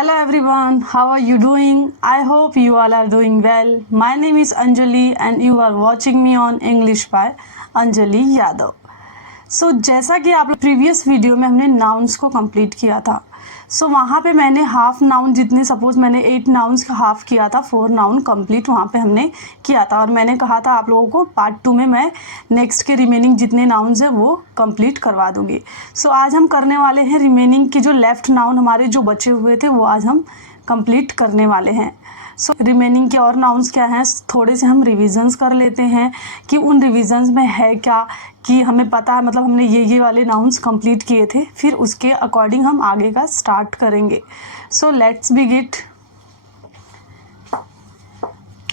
Hello everyone, how are you doing? I hope you all are doing well. My name is Anjali and you are watching me on English by Anjali Yadav. जैसा कि आप previous video में हमने nouns को complete किया था, वहाँ पे मैंने हाफ नाउन जितने, सपोज मैंने 8 नाउन्स का हाफ किया था, 4 नाउन कंप्लीट वहाँ पे हमने किया था और मैंने कहा था आप लोगों को पार्ट 2 में मैं नेक्स्ट के रिमेनिंग जितने नाउन्स हैं वो कंप्लीट करवा दूँगी। आज हम करने वाले हैं रिमेनिंग की जो लेफ़्ट नाउन हमारे जो बचे हुए थे वो आज हम कंप्लीट करने वाले हैं। रिमेनिंग के और नाउन्स क्या हैं, थोड़े से हम रिविजन्स कर लेते हैं कि उन रिविजन्स में है क्या, कि हमें पता है, मतलब हमने ये वाले नाउन्स कंप्लीट किए थे, फिर उसके अकॉर्डिंग हम आगे का स्टार्ट करेंगे। Let's begin.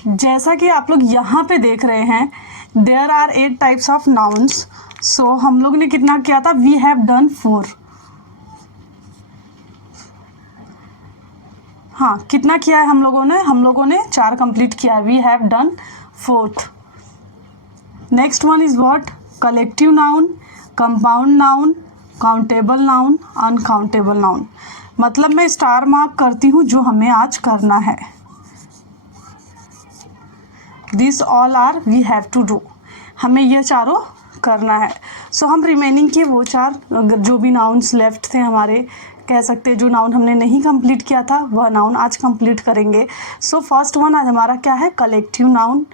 जैसा कि आप लोग यहाँ पे देख रहे हैं, there are 8 types of nouns. हम लोग ने कितना किया था, वी हैव डन 4। हाँ, कितना किया है हम लोगों ने 4 कंप्लीट किया है। We have done 4th। Next one is what, collective noun, compound noun, countable noun, uncountable noun. मतलब मैं स्टार मार्क करती हूँ जो हमें आज करना है। This all are we have to do, हमें ये चारों करना है। हम रिमेनिंग के वो 4 जो भी नाउन्स लेफ्ट थे हमारे, कह सकते हैं जो नाउन हमने नहीं कंप्लीट किया था वह नाउन आज कंप्लीट करेंगे। फर्स्ट वन आज हमारा क्या है, कलेक्टिव नाउन।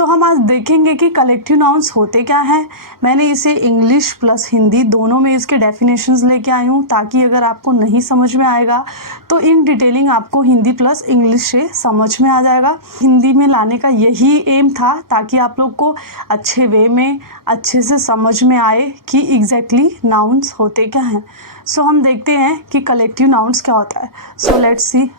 हम आज देखेंगे कि कलेक्टिव नाउन्स होते क्या हैं। मैंने इसे इंग्लिश प्लस हिंदी दोनों में इसके डेफिनेशंस लेके आई हूँ, ताकि अगर आपको नहीं समझ में आएगा तो इन डिटेलिंग आपको हिंदी प्लस इंग्लिश से समझ में आ जाएगा। हिंदी में लाने का यही एम था, ताकि आप लोग को अच्छे वे में अच्छे से समझ में आए कि एग्जैक्टली नाउन्स होते क्या हैं। हम देखते हैं कि कलेक्टिव नाउन्स क्या होता है। Let's see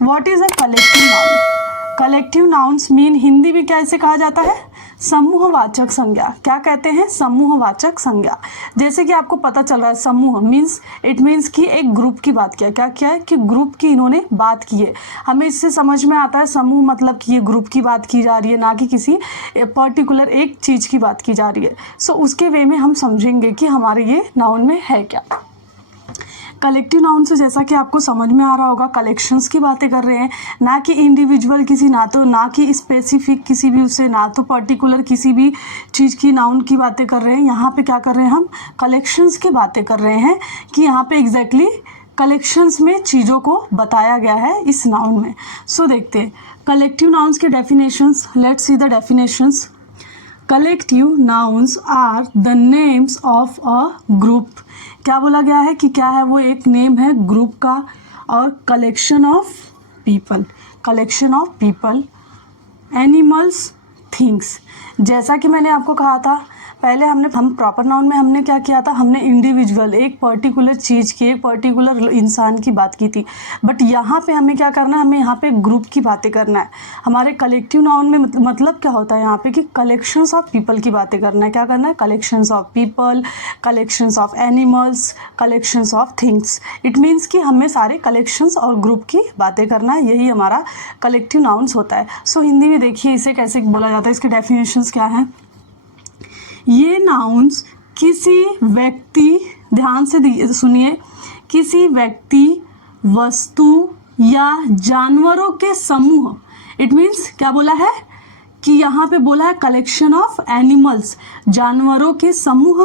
what is a collective noun. Collective nouns mean, Hindi में क्या इसे कहा जाता है, समूहवाचक संज्ञा। क्या कहते हैं, समूहवाचक संज्ञा। जैसे कि आपको पता चल रहा है, समूह मीन्स, इट मीन्स कि एक ग्रुप की बात किया। क्या है कि ग्रुप की इन्होंने बात की है। हमें इससे समझ में आता है समूह मतलब कि ये ग्रुप की बात की जा रही है, ना कि किसी पर्टिकुलर एक चीज़ की बात की जा रही है। उसके वे में हम समझेंगे कि हमारे ये नाउन में है क्या। कलेक्टिव नाउन से जैसा कि आपको समझ में आ रहा होगा, कलेक्शंस की बातें कर रहे हैं, ना कि इंडिविजुअल किसी, ना कि स्पेसिफिक किसी भी उससे, ना तो पर्टिकुलर किसी भी चीज़ की नाउन की बातें कर रहे हैं। यहाँ पे क्या कर रहे हैं, हम कलेक्शंस की बातें कर रहे हैं कि यहाँ पे एग्जैक्टली कलेक्शंस में चीज़ों को बताया गया है इस नाउन में। देखते हैं कलेक्टिव नाउन्स के definitions. Let's see the definitions. Collective nouns are the names of a group. क्या बोला गया है कि क्या है, वो एक नेम है ग्रुप का, और collection of people, animals, things. जैसा कि मैंने आपको कहा था पहले, हम प्रॉपर नाउन में हमने क्या किया था, हमने इंडिविजुअल एक पर्टिकुलर चीज़ की, एक पर्टिकुलर इंसान की बात की थी। बट यहाँ पे हमें क्या करना है, हमें यहाँ पे ग्रुप की बातें करना है। हमारे कलेक्टिव नाउन में मतलब क्या होता है यहाँ पे कि कलेक्शंस ऑफ पीपल की बातें करना है। क्या करना है, collections of people, collections of animals, collections of things. It means कि हमें सारे कलेक्शंस और ग्रुप की बातें करना है, यही हमारा कलेक्टिव नाउन्स होता है। हिंदी में देखिए इसे कैसे बोला जाता है, इसके डेफिनेशंस क्या हैं। ये नाउन्स किसी व्यक्ति, ध्यान से सुनिए, किसी व्यक्ति, वस्तु या जानवरों के समूह। इट मीन्स क्या बोला है कि यहाँ पे बोला है कलेक्शन ऑफ एनिमल्स, जानवरों के समूह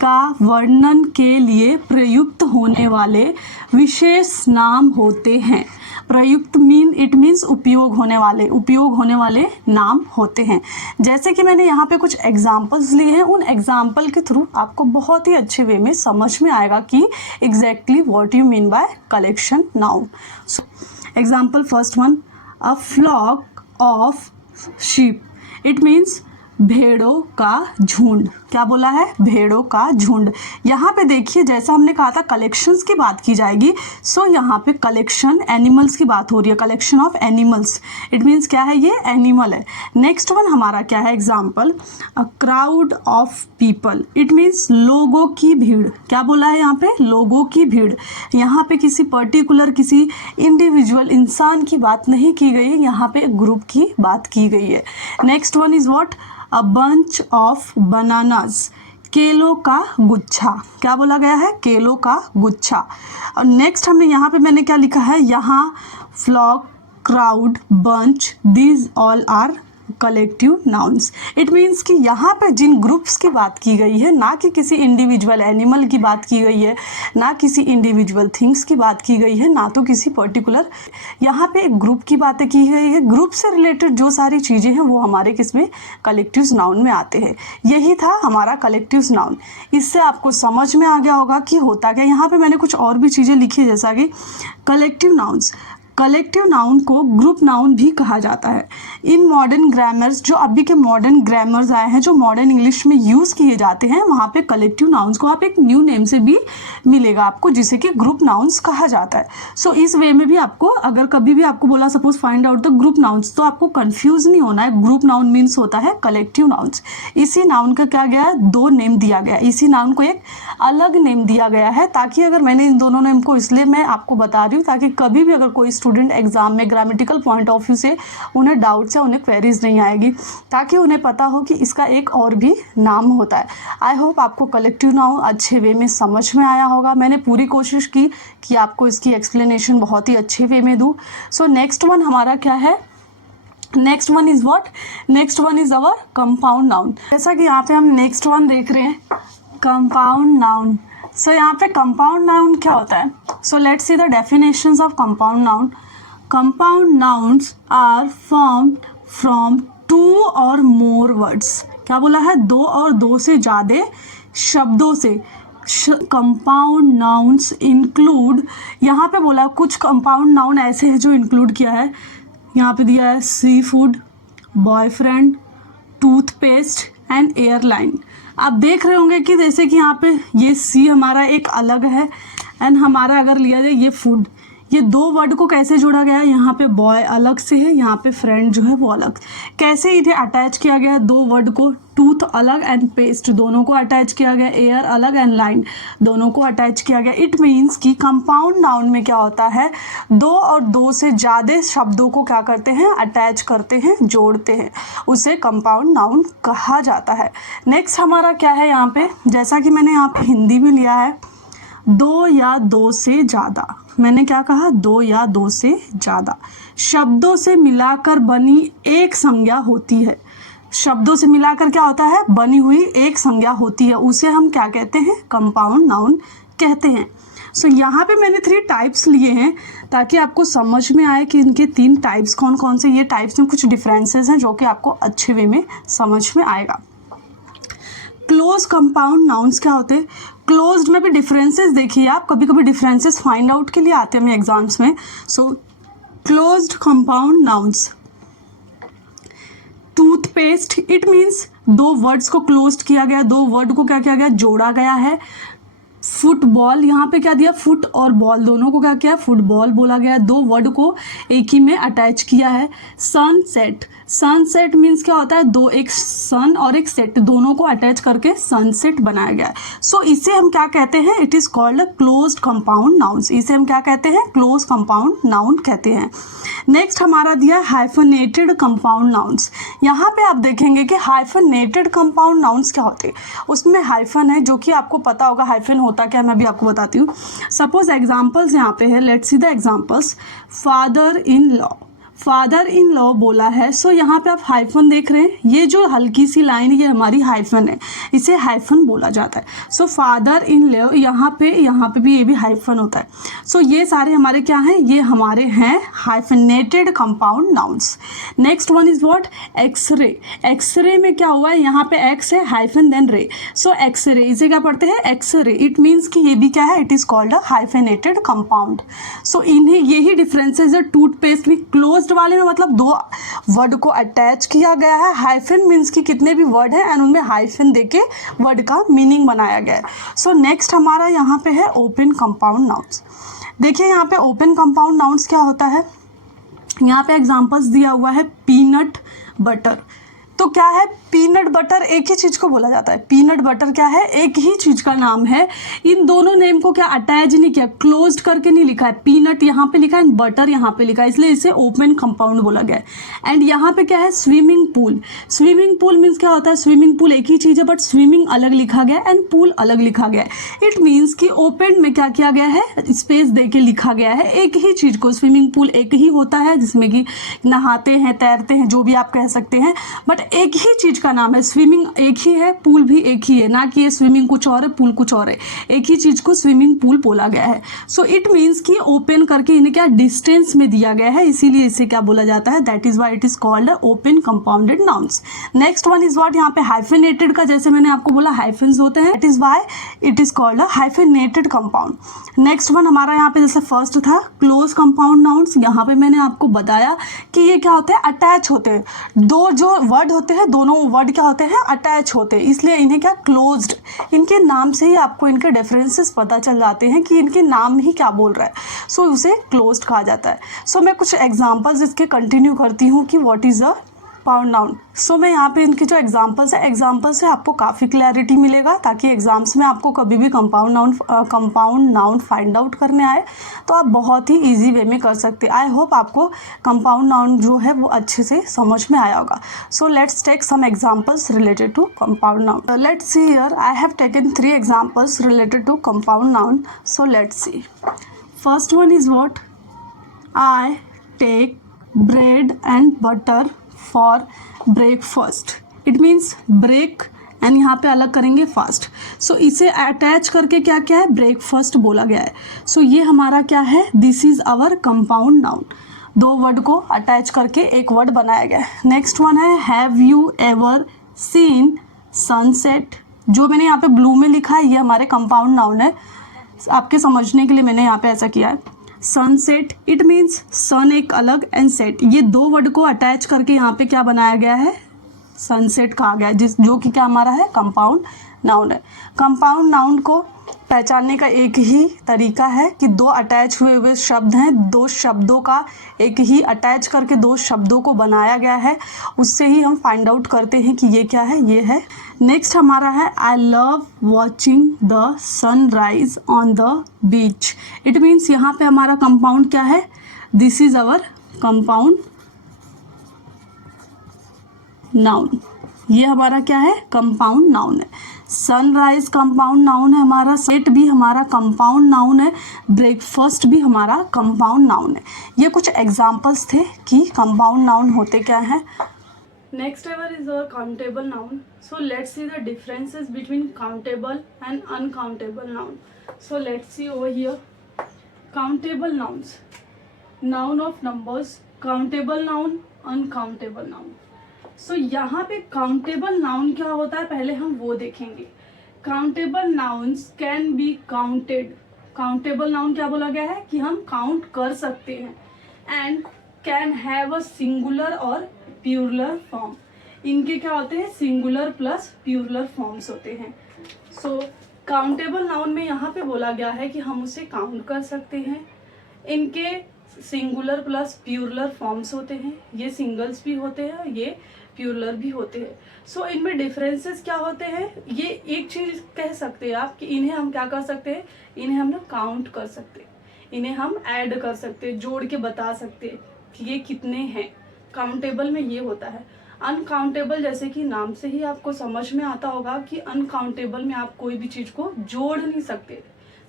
का वर्णन के लिए प्रयुक्त होने वाले विशेष नाम होते हैं। प्रयुक्त इट मीन्स उपयोग होने वाले नाम होते हैं। जैसे कि मैंने यहाँ पे कुछ एग्जाम्पल्स लिए हैं, उन एग्जाम्पल के थ्रू आपको बहुत ही अच्छे वे में समझ में आएगा कि exactly what you mean by collection noun. Example first one, a flock of sheep. It means भेड़ों का झुंड। क्या बोला है, भेड़ों का झुंड। यहाँ पे देखिए जैसा हमने कहा था कलेक्शंस की बात की जाएगी, यहाँ पे कलेक्शन एनिमल्स की बात हो रही है, collection of animals. It means क्या है, ये एनिमल है। नेक्स्ट वन हमारा क्या है, example, a crowd of people. It means लोगों की भीड़। क्या बोला है यहाँ पे, लोगों की भीड़। यहाँ पे किसी पर्टिकुलर, किसी इंडिविजुअल इंसान की बात नहीं की गई है, यहाँ पे ग्रुप की बात की गई है। Next one is what, a bunch of bananas. केलों का गुच्छा, क्या बोला गया है, केलों का गुच्छा। और नेक्स्ट हमने यहाँ पे मैंने क्या लिखा है, यहाँ flock, crowd, bunch, these all are collective nouns. It means कि यहाँ पे जिन ग्रुप्स की बात की गई है, ना कि किसी इंडिविजुअल एनिमल की बात की गई है, ना किसी इंडिविजुअल थिंग्स की बात की गई है, ना तो किसी पर्टिकुलर, यहाँ पे एक ग्रुप की बातें की गई है। ग्रुप से रिलेटेड जो सारी चीज़ें हैं वो हमारे किसमें, कलेक्टिव नाउन में आते हैं। यही था हमारा कलेक्टिव नाउन। इससे आपको समझ में आ गया होगा कि होता क्या। यहाँ पे मैंने कुछ और भी चीज़ें लिखी है, जैसा कि कलेक्टिव नाउन्स, कलेक्टिव नाउन को ग्रुप नाउन भी कहा जाता है। इन मॉडर्न ग्रामर्स, जो अभी के मॉडर्न ग्रामर्स आए हैं, जो मॉडर्न इंग्लिश में यूज़ किए जाते हैं, वहाँ पे कलेक्टिव नाउन्स को आप एक न्यू नेम से भी मिलेगा आपको, जिसे कि ग्रुप नाउन्स कहा जाता है। सो इस वे में भी आपको, अगर कभी भी आपको बोला suppose find out the group nouns, तो आपको कन्फ्यूज नहीं होना है। ग्रुप नाउन मीन्स होता है कलेक्टिव नाउन्स। इसी नाउन का क्या गया है, दो नेम दिया गया, इसी नाउन को एक अलग नेम दिया गया है, ताकि अगर मैंने इन दोनों नेम को इसलिए मैं आपको बता रही हूँ, ताकि कभी भी अगर कोई स्टूडेंट एग्जाम में ग्रामेटिकल पॉइंट ऑफ व्यू से उन्हें डाउट्स या उन्हें क्वेरीज नहीं आएगी, ताकि उन्हें पता हो कि इसका एक और भी नाम होता है। आई होप आपको कलेक्टिव नाउन अच्छे वे में समझ में आया होगा। मैंने पूरी कोशिश की कि आपको इसकी एक्सप्लेनेशन बहुत ही अच्छे वे में दूँ। सो नेक्स्ट वन हमारा क्या है, next one is what, next one is our compound noun. जैसा कि यहाँ पे हम नेक्स्ट वन देख रहे हैं, कंपाउंड नाउन। सो यहाँ पे कंपाउंड नाउन क्या होता है, so let's see the definitions of compound noun. Compound nouns are formed from 2 और मोर वर्ड्स। क्या बोला है, 2 और 2 से ज़्यादा शब्दों से। कंपाउंड नाउन्स इंक्लूड, यहाँ पे बोला कुछ कंपाउंड नाउन ऐसे हैं जो इंक्लूड किया है, यहाँ पे दिया है seafood, boyfriend, toothpaste and airline. आप देख रहे होंगे कि जैसे कि यहाँ पे ये सी हमारा एक अलग है, एंड हमारा अगर लिया जाए ये फूड, ये 2 वर्ड को कैसे जोड़ा गया है, यहाँ पे बॉय अलग से है, यहाँ पे फ्रेंड जो है वो अलग। कैसे इन्हें अटैच किया गया है 2 वर्ड को, टूथ अलग एंड पेस्ट दोनों को अटैच किया गया, एयर अलग एंड लाइन दोनों को अटैच किया गया। इट मीन्स कि कंपाउंड नाउन में क्या होता है, 2 और 2 से ज़्यादा शब्दों को क्या करते हैं, अटैच करते हैं, जोड़ते हैं, उसे कंपाउंड नाउन कहा जाता है। नेक्स्ट हमारा क्या है यहाँ पे, जैसा कि मैंने यहाँ पे हिंदी में लिया है, 2 या 2 से ज़्यादा। मैंने क्या कहा, 2 या 2 से ज़्यादा शब्दों से मिलाकर बनी एक संज्ञा होती है। शब्दों से मिलाकर क्या होता है, बनी हुई एक संज्ञा होती है, उसे हम क्या कहते हैं, कंपाउंड नाउन कहते हैं। सो यहाँ पे मैंने 3 टाइप्स लिए हैं, ताकि आपको समझ में आए कि इनके 3 टाइप्स कौन कौन से। ये टाइप्स में कुछ डिफरेंसेस हैं जो कि आपको अच्छे वे में समझ में आएगा। क्लोज कंपाउंड नाउन्स क्या होते हैं, क्लोज्ड में भी डिफरेंसेस देखिए आप, कभी कभी डिफरेंसेस फाइंड आउट के लिए आते हैं हमें एग्जाम्स में। So closed compound nouns, toothpaste, it means 2 words को क्लोज्ड किया गया, 2 वर्ड को क्या किया गया, जोड़ा गया है। फुटबॉल, यहाँ पे क्या दिया, फुट और बॉल दोनों को क्या किया, फुटबॉल बोला गया, 2 वर्ड को एक ही में अटैच किया है। सनसेट, सनसेट मीन्स क्या होता है, 2, एक सन और एक सेट दोनों को अटैच करके सनसेट बनाया गया है। सो इसे हम क्या कहते हैं, it is called a closed compound nouns. इसे हम क्या कहते हैं, क्लोज कंपाउंड नाउन कहते हैं। नेक्स्ट हमारा दिया हाइफनेटेड कंपाउंड नाउन्स। यहाँ पे आप देखेंगे कि हाइफनेटेड कंपाउंड नाउन्स क्या होते हैं, उसमें हाइफन है, जो कि आपको पता होगा हाइफन होता क्या है, मैं अभी आपको बताती हूँ। सपोज एग्जाम्पल्स यहाँ पे है, let's see the examples. Father in law, father in law बोला है, सो यहाँ पे आप हाइफन देख रहे हैं, ये जो हल्की सी लाइन ये हमारी हाइफन है, इसे हाइफन बोला जाता है। सो फादर इन लॉ, यहाँ पे भी ये भी हाइफन होता है। सो ये सारे हमारे क्या हैं, ये हमारे हैं hyphenated compound nouns. Next one is what, X-ray. X-ray में क्या हुआ है, यहाँ पे एक्स है, हाइफन देन रे, सो एक्सरे, इसे क्या पढ़ते हैं, एक्सरे। इट मीन्स कि ये भी क्या है, it is called a hyphenated compound. So इन्हें यही डिफरेंसेस है। टूथपेस्ट में क्लोज वाले में मतलब 2 वर्ड को अटैच किया गया है, हाइफन मीन्स कि कितने भी वर्ड हैं एंड उनमें हाइफन देके वर्ड का मीनिंग बनाया गया है। सो नेक्स्ट हमारा यहाँ पे है ओपन कंपाउंड नाउन्स। देखिए यहाँ पे ओपन कंपाउंड नाउन्स क्या होता है, यहाँ पे एग्जांपल्स दिया हुआ है, पीनट बटर। तो क्या है, पीनट बटर एक ही चीज़ को बोला जाता है। पीनट बटर क्या है, एक ही चीज़ का नाम है। इन दोनों नेम को क्या अटैच नहीं किया, क्लोज्ड करके नहीं लिखा है। पीनट यहाँ पे लिखा है, बटर यहाँ पे लिखा है, इसलिए इसे ओपन कंपाउंड बोला गया है। एंड यहाँ पे क्या है, swimming pool. Swimming pool means क्या होता है, स्विमिंग पूल एक ही चीज़ है, बट स्विमिंग अलग लिखा गया है एंड पूल अलग लिखा गया है। इट मीन्स कि ओपन में क्या किया गया है, स्पेस दे के लिखा गया है एक ही चीज़ को। स्विमिंग पूल एक ही होता है जिसमें कि नहाते हैं, तैरते हैं, जो भी आप कह सकते हैं, बट एक ही चीज़ का नाम है। स्विमिंग एक ही है, पूल भी एक ही है, ना कि ये स्विमिंग कुछ और है, पूल कुछ और है। एक ही चीज़ को स्विमिंग पूल बोला गया है। सो इट मीन्स कि ओपन करके इन्हें क्या डिस्टेंस में दिया गया है, इसीलिए इसे क्या बोला जाता है, that is why it is called open compounded nouns. Next one is what, यहाँ पे हाइफेनेटेड का, जैसे मैंने आपको बोला हाइफेंस होते हैं, that is why it is called a hyphenated compound. Next one हमारा यहाँ पे जैसे फर्स्ट था क्लोज कंपाउंड नाउन्स, यहाँ पे मैंने आपको बताया कि ये क्या होते हैं, अटैच होते हैं। दो जो वर्ड होते हैं, दोनों वर्ड क्या होते हैं, अटैच होते हैं, इसलिए इन्हें क्या क्लोज्ड। इनके नाम से ही आपको इनके डिफरेंसेस पता चल जाते हैं कि इनके नाम ही क्या बोल रहा है। सो उसे क्लोज्ड कहा जाता है। सो मैं कुछ एग्जांपल्स इसके कंटिन्यू करती हूँ कि what is a compound noun. So मैं यहाँ पे इनके जो एग्जांपल्स है, एग्जांपल से आपको काफ़ी क्लैरिटी मिलेगा, ताकि एग्जाम्स में आपको कभी भी कंपाउंड नाउन फाइंड आउट करने आए तो आप बहुत ही इजी वे में कर सकते हैं। आई होप आपको कंपाउंड नाउन जो है वो अच्छे से समझ में आया होगा। So let's take some examples related to compound noun. Let's see here, I have taken 3 examples related to compound noun. So let's see, first one is what, I take bread and butter for breakfast. It means break and यहाँ पे अलग करेंगे fast. सो इसे attach करके क्या क्या है, breakfast बोला गया है। सो ये हमारा क्या है, this is our compound noun. दो वर्ड को अटैच करके एक वर्ड बनाया गया है। नेक्स्ट वन है, have you ever seen sunset. जो मैंने यहाँ पे ब्लू में लिखा है ये हमारे कंपाउंड नाउन है, आपके समझने के लिए मैंने यहाँ पे ऐसा किया है। सनसेट, इट मीन्स सन एक अलग एंड सेट, ये दो वर्ड को अटैच करके यहाँ पे क्या बनाया गया है, सनसेट कहा गया है, जो कि क्या हमारा है, कंपाउंड नाउन है। कंपाउंड नाउन को पहचानने का एक ही तरीका है कि दो अटैच हुए हुए शब्द हैं, दो शब्दों का एक ही अटैच करके दो शब्दों को बनाया गया है, उससे ही हम फाइंड आउट करते हैं कि ये क्या है, ये है। नेक्स्ट हमारा है, I love watching the sunrise on the beach. It means यहाँ पे हमारा कंपाउंड क्या है, this is our compound noun. ये हमारा क्या है, कंपाउंड नाउन है। सनराइज कंपाउंड नाउन है हमारा, सेट भी हमारा कंपाउंड नाउन है, ब्रेकफास्ट भी हमारा कंपाउंड नाउन है। ये कुछ एग्जांपल्स थे कि कंपाउंड नाउन होते क्या हैं। Next ever is our countable noun. So let's see the differences between countable and uncountable noun. So let's see over here, countable nouns, noun of numbers, countable noun, uncountable noun. So यहाँ पे countable noun क्या होता है, पहले हम वो देखेंगे। Countable nouns can be counted. Countable noun क्या बोला गया है कि हम काउंट कर सकते हैं। And can have a singular और प्लूरल फॉर्म। इनके क्या होते हैं, सिंगुलर प्लस प्लूरल फॉर्म्स होते हैं। सो काउंटेबल नाउन में यहाँ पे बोला गया है कि हम उसे काउंट कर सकते हैं। इनके सिंगुलर प्लस प्लूरल फॉर्म्स होते हैं, ये सिंगल्स भी होते हैं, ये प्लूरल भी होते हैं। सो इनमें डिफरेंसेस क्या होते हैं, ये एक चीज कह सकते हैं आप कि इन्हें हम क्या कर सकते हैं, इन्हें हम लोग काउंट कर सकते हैं, इन्हें हम ऐड कर सकते हैं, जोड़ के बता सकते हैं कि ये कितने हैं। काउंटेबल में ये होता है। अनकाउंटेबल, जैसे कि नाम से ही आपको समझ में आता होगा कि अनकाउंटेबल में आप कोई भी चीज को जोड़ नहीं सकते।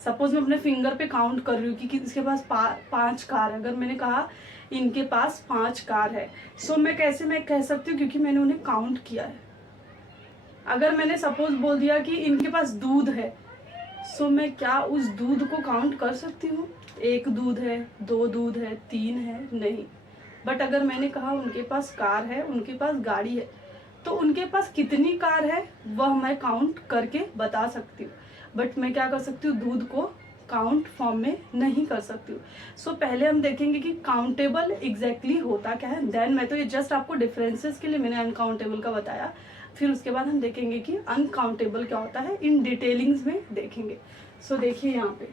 सपोज मैं अपने फिंगर पे काउंट कर रही हूँ कि इसके पास 5 कार है। अगर मैंने कहा इनके पास 5 कार है, सो मैं कैसे मैं कह सकती हूँ, क्योंकि मैंने उन्हें काउंट किया है। अगर मैंने सपोज बोल दिया कि इनके पास दूध है, सो मैं क्या उस दूध को काउंट कर सकती हूँ, 1 दूध है, 2 दूध है, 3 है, नहीं। बट अगर मैंने कहा उनके पास कार है, उनके पास गाड़ी है, तो उनके पास कितनी कार है वह मैं काउंट करके बता सकती हूँ। बट मैं क्या कर सकती हूँ, दूध को काउंट फॉर्म में नहीं कर सकती हूँ। सो पहले हम देखेंगे कि काउंटेबल एग्जैक्टली होता क्या है, देन मैं तो ये जस्ट आपको डिफरेंसेस के लिए मैंने अनकाउंटेबल का बताया, फिर उसके बाद हम देखेंगे कि अनकाउंटेबल क्या होता है, इन डिटेलिंग्स में देखेंगे। सो देखिए यहाँ पे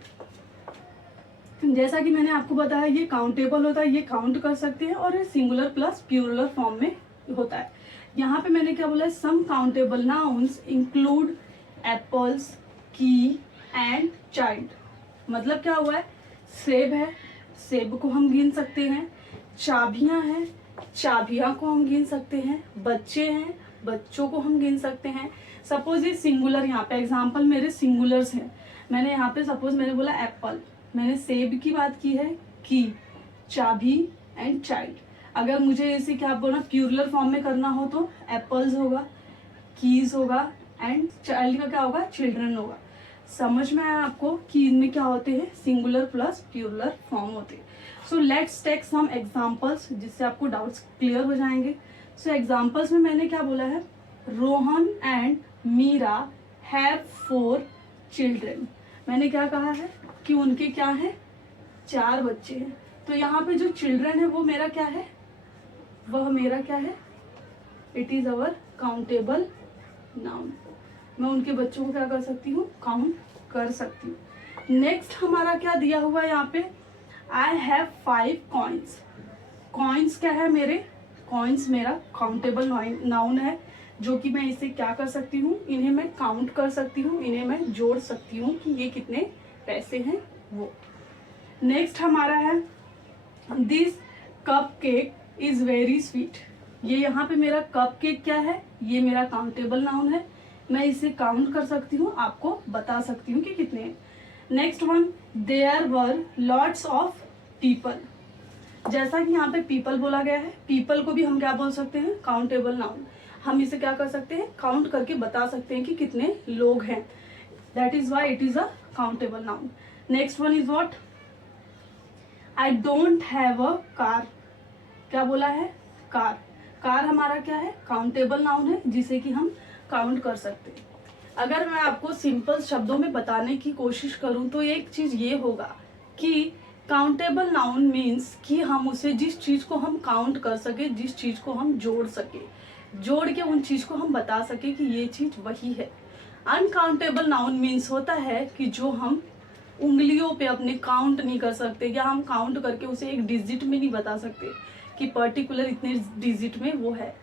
जैसा कि मैंने आपको बताया, ये काउंटेबल होता है, ये काउंट कर सकते हैं, और ये सिंगुलर प्लस प्लूरल फॉर्म में होता है। यहाँ पे मैंने क्या बोला है, सम काउंटेबल नाउन्स इंक्लूड एप्पल्स, की एंड चाइल्ड। मतलब क्या हुआ है, सेब है, सेब को हम गिन सकते हैं, चाबियां हैं, चाबियां को हम गिन सकते हैं, बच्चे हैं, बच्चों को हम गिन सकते हैं। सपोज ये सिंगुलर, यहाँ पे एग्जाम्पल मेरे सिंगुलर्स हैं। मैंने यहाँ पे सपोज मैंने बोला एप्पल, मैंने सेब की बात की है, की, चाबी एंड चाइल्ड। अगर मुझे इसे क्या बोलना प्लूरल फॉर्म में करना हो तो एप्पल्स होगा, कीज होगा एंड चाइल्ड का क्या होगा, चिल्ड्रन होगा। समझ में आया आपको कि इनमें क्या होते हैं, सिंगुलर प्लस प्लूरल फॉर्म होते हैं। So let's take some examples जिससे आपको डाउट्स क्लियर हो जाएंगे। सो एग्जांपल्स में मैंने क्या बोला है, Rohan and Meera have 4 children. मैंने क्या कहा है कि उनके क्या है, 4 बच्चे हैं। तो यहाँ पे जो चिल्ड्रन है वो मेरा क्या है, वह मेरा क्या है, it is our countable noun. मैं उनके बच्चों को क्या कर सकती हूँ, काउंट कर सकती हूँ। नेक्स्ट हमारा क्या दिया हुआ है यहाँ पे, आई हैव 5 कॉइन्स। कॉइन्स क्या है मेरे, कॉइन्स मेरा काउंटेबल नाउन है, जो कि मैं इसे क्या कर सकती हूँ, इन्हें मैं काउंट कर सकती हूँ, इन्हें मैं जोड़ सकती हूँ कि ये कितने पैसे हैं वो। नेक्स्ट हमारा है this cup cake is very sweet. ये यहाँ पे मेरा कप केक क्या है, ये मेरा काउंटेबल नाउन है, मैं इसे काउंट कर सकती हूँ, आपको बता सकती हूँ कि कितने हैं। Next one, there were lots of people. जैसा कि यहाँ पे पीपल बोला गया है, पीपल को भी हम क्या बोल सकते हैं, काउंटेबल नाउन। हम इसे क्या कर सकते हैं, काउंट करके बता सकते हैं कि कितने लोग हैं, that is why it is a countable noun. Next one is what, I don't have a car. क्या बोला है, कार। कार हमारा क्या है, काउंटेबल नाउन है, जिसे कि हम काउंट कर सकते हैं। अगर मैं आपको सिंपल शब्दों में बताने की कोशिश करूं तो एक चीज ये होगा कि काउंटेबल नाउन मीन्स कि हम उसे, जिस चीज को हम काउंट कर सके, जिस चीज को हम जोड़ सके, जोड़ के उन चीज को हम बता सके कि ये चीज वही है। अनकाउंटेबल नाउन मीन्स होता है कि जो हम उंगलियों पे अपने काउंट नहीं कर सकते, या हम काउंट करके उसे एक डिजिट में नहीं बता सकते कि पर्टिकुलर इतने डिजिट में वो है।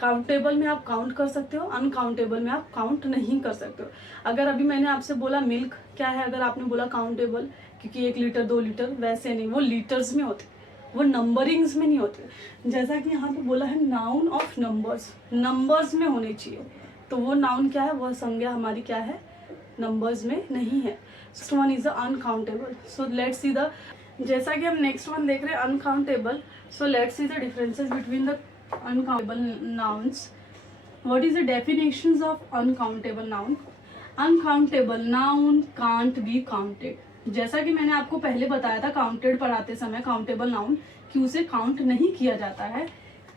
काउंटेबल में आप काउंट कर सकते हो, अनकाउंटेबल में आप काउंट नहीं कर सकते हो। अगर अभी मैंने आपसे बोला मिल्क क्या है, अगर आपने बोला काउंटेबल, क्योंकि 1 लीटर 2 लीटर वैसे नहीं, वो लीटर्स में होते, वो नंबरिंग्स में नहीं होते। जैसा कि यहाँ पे बोला है नाउन ऑफ नंबर्स, नंबर्स में होने चाहिए, तो वो नाउन क्या है, वह संज्ञा हमारी क्या है, नंबर्स में नहीं है। Next one is uncountable. So let's see the, जैसा कि हम नेक्स्ट वन देख रहे हैं uncountable, so let's see the differences between the uncountable nouns. What is the definitions of uncountable noun? Uncountable noun can't be counted. जैसा कि मैंने आपको पहले बताया था काउंटेड पढ़ाते समय, काउंटेबल नाउन कि उसे काउंट नहीं किया जाता है।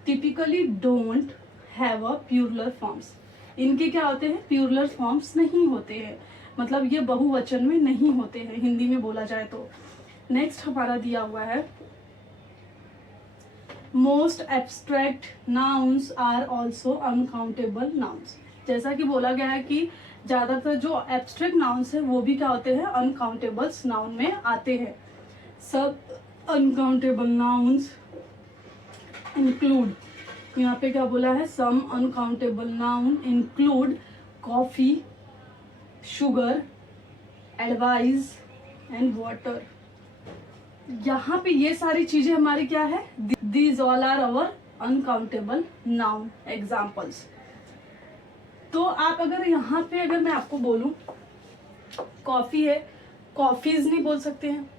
Typically don't have a plural forms. इनके क्या होते हैं, प्लूरल फॉर्म्स नहीं होते हैं, मतलब ये बहुवचन में नहीं होते हैं हिंदी में बोला जाए तो। नेक्स्ट हमारा दिया हुआ है most abstract nouns are also uncountable nouns. जैसा कि बोला गया है कि ज्यादातर जो एब्स्ट्रैक्ट नाउन्स है वो भी क्या होते हैं, अनकाउंटेबल्स नाउन में आते हैं। सब अनकाउंटेबल नाउन्स इंक्लूड, यहाँ पे क्या बोला है, some uncountable noun include coffee, sugar, advice and water. यहाँ पे ये सारी चीजें हमारी क्या है, these all are our uncountable noun examples. तो आप अगर यहाँ पे, अगर मैं आपको बोलूं कॉफी है, कॉफीज नहीं बोल सकते हैं।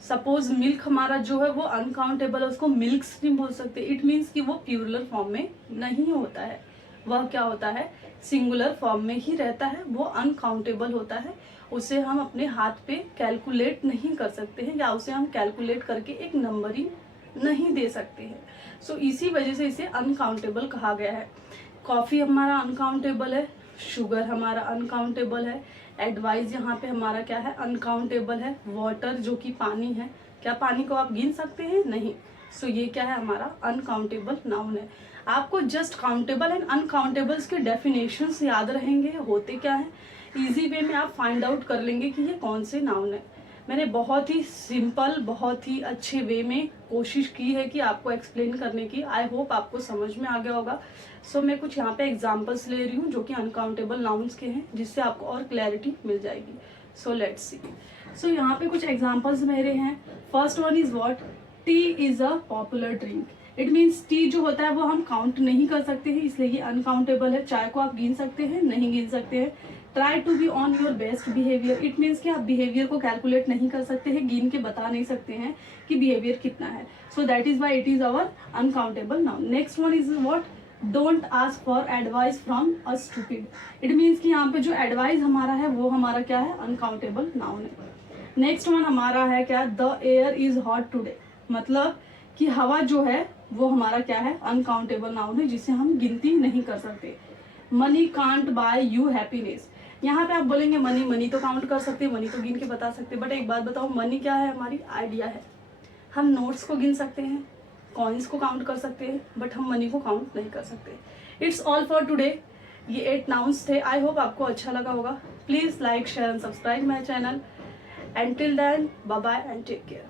सपोज मिल्क हमारा जो है वो अनकाउंटेबल है, उसको मिल्क्स नहीं बोल सकते। इट मीन्स कि वो प्लूरल फॉर्म में नहीं होता है, वह क्या होता है, सिंगुलर फॉर्म में ही रहता है, वो अनकाउंटेबल होता है। उसे हम अपने हाथ पे कैलकुलेट नहीं कर सकते हैं, या उसे हम कैलकुलेट करके एक नंबरिंग नहीं दे सकते हैं। सो इसी वजह से इसे अनकाउंटेबल कहा गया है। कॉफ़ी हमारा अनकाउंटेबल है, शुगर हमारा अनकाउंटेबल है, एडवाइस यहाँ पे हमारा क्या है, अनकाउंटेबल है, वाटर जो कि पानी है, क्या पानी को आप गिन सकते हैं, नहीं। सो ये क्या है, हमारा अनकाउंटेबल नाउन है। आपको जस्ट काउंटेबल एंड अनकाउंटेबल्स के डेफिनेशंस याद रहेंगे, होते क्या है, इजी वे में आप फाइंड आउट कर लेंगे कि ये कौन से नाउन है। मैंने बहुत ही सिंपल, बहुत ही अच्छे वे में कोशिश की है कि आपको एक्सप्लेन करने की। आई होप आपको समझ में आ गया होगा। सो मैं कुछ यहाँ पे एग्जांपल्स ले रही हूँ जो कि अनकाउंटेबल नाउन्स के हैं, जिससे आपको और क्लैरिटी मिल जाएगी। सो लेट्स सी। सो यहाँ पे कुछ एग्जांपल्स मेरे हैं। First one is what? T is a popular drink. It means T जो होता है वो हम काउंट नहीं कर सकते हैं, इसलिए ये अनकाउंटेबल है। चाय को आप गिन सकते हैं? नहीं गिन सकते हैं। Try to be on your best behaviour. It means कि आप बिहेवियर को कैलकुलेट नहीं कर सकते हैं, गिन के बता नहीं सकते हैं कि बिहेवियर कितना है। So that is why it is our uncountable noun. Next one is what? Don't ask for advice from a stupid. It means कि यहाँ पे जो एडवाइस हमारा है वो हमारा क्या है? अनकाउंटेबल नाउन है। नेक्स्ट वन हमारा है क्या? The air is hot today. मतलब कि हवा जो है वो हमारा क्या है? अनकाउंटेबल नाउन है, जिसे हम गिनती नहीं कर सकते। Money can't buy you happiness. यहाँ पे आप बोलेंगे मनी, मनी तो काउंट कर सकते हैं, मनी तो गिन के बता सकते हैं। बट एक बात बताओ, मनी क्या है? हमारी आइडिया है। हम नोट्स को गिन सकते हैं, कॉइन्स को काउंट कर सकते हैं, बट हम मनी को काउंट नहीं कर सकते। It's all for today. ये 8 नाउन्स थे। आई होप आपको अच्छा लगा होगा। Please like, share and subscribe my channel. Until then, bye bye and take care.